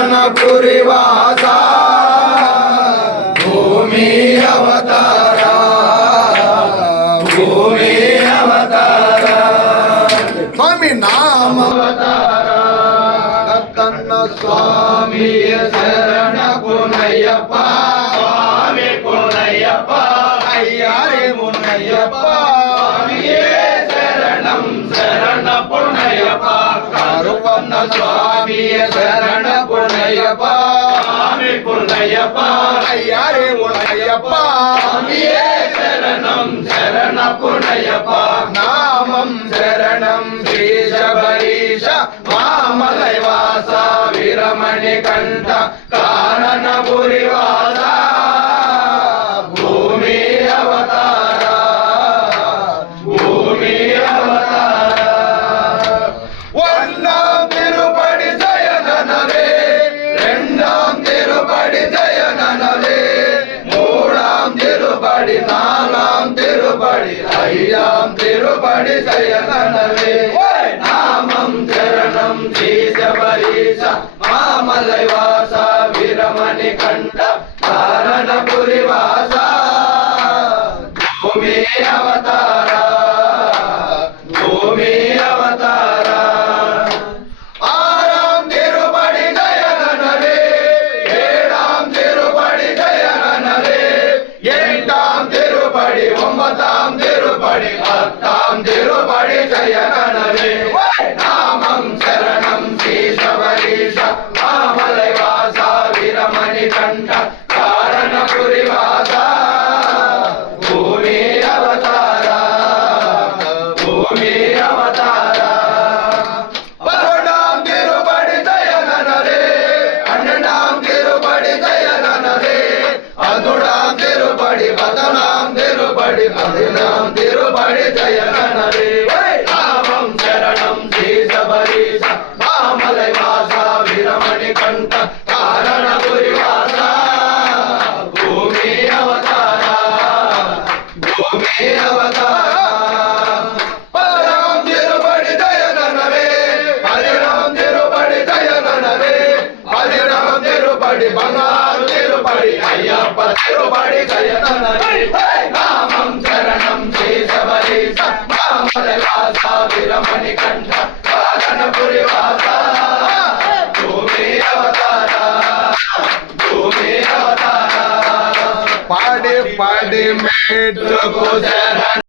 काननपुरीवास भूमि अवतार स्वामी नाम अवतार दत्तन्न स्वामी शरण पुनय्यप्प स्वामी पुनय्यप्प अय्यारे मुनय्यप्प स्वामिये शरणं शरण पुनय्यप्प कारुपन्न स्वामिये शरण पुनय्यप्प स्वामी पुनय्यप्प अय्यारे मुनय्यप्प स्वामिये शरणं शरण पुनय्यप्प नामं शरणं श्री शबरीश मामलैवास वीरमणिकण्ठ काननपुरीवास भूमि अवतार भूमि अवतार ஒன்றாம் திருப்படி ஜெயனனவே இரண்டாம் திருப்படி ஜெயனனவே மூணாம் திருப்படி நாலாம் திருப்படி ஐயாம் திருப்படி ஜெயனனவே நாமம் சரணம் ஸ்ரீ சபரீஷ மாமலைவாச வீரமணிகண்ட காரணபுரிவாಸ ಭೂಮಿ ಅವತಾರ ಭೂಮಿ ಅವತಾರ ಆರಾಮ್ ತಿರುಪಡಿ ಜಯನನವೇ ಏಳಾಮ್ ತಿರುಪಡಿ ಜಯನನವೇ ಎಂಟಾಮ್ ತಿರುಪಡಿ ಒಂಬತ್ತಾಮ್ ತಿರುಪಡಿ ಹತ್ತಾಮ್ ತಿರುಪಡಿ ಜಯನನವೇ ನಾಮಂ ಶರಣಂ ಶ್ರೀ ಶಬರೀಶ ಮಾಮಲೈವಾಸ ವೀರಮಣಿಕಂಠ ಕಾರಣಪುರಿವಾಸ ಭೂಮಿ ಅವತಾರ ಭೂಮಿ ಅವತಾರ ಪನ್ನೊಂದಾಂ ತಿರುಪಡಿ ಜಯನನವೇ ಹನ್ನೆರಡಾಂ ತಿರುಪಡಿ ಜಯನನವೇ ಹದಿಮೂರಾಂ ತಿರುಪಡಿ ಪದನಾಂ ತಿರುಪಡಿ ಹದಿನಾಂ ತಿರುಪಡಿ ಜಯನನವೇ ನಾಮಂ ಶರಣಂ ಶ್ರೀ ಶಬರೀಶ ಮಾಮಲೈವಾಸ ವೀರಮಣಿಕಂಠ ಕಾರಣಪುರಿವಾಸ ಭೂಮಿ ಅವತಾರ ಭೂಮಿ ಅವತಾರ ಪದನಾಂ ತಿರುಪಡಿ ಜಯನನವೇ ಹದಿನಾಂ ತಿರುಪಡಿ ಜಯನನವೇ ಹದಿನಾಂ ತಿರುಪಡಿ ಬಂಗಾರು ತಿರುಪಡಿ ಅಯ್ಯಪ್ಪ ತಿರುಪಡಿ ಜಯನನವೇ ನಾಮಂ ಶರಣಂ ಶ್ರೀ ಶಬರೀಶ ಮಾಮಲೈವಾಸ ವೀರಮಣಿಕಂಠ ಕಾರಣಪುರಿವಾಸ ಭೂಮಿ ಅವತಾರ ಭೂಮಿ ಅವತಾರ ಪಾಡಿ ಪಾಡಿ ಮೇಟ್ಟು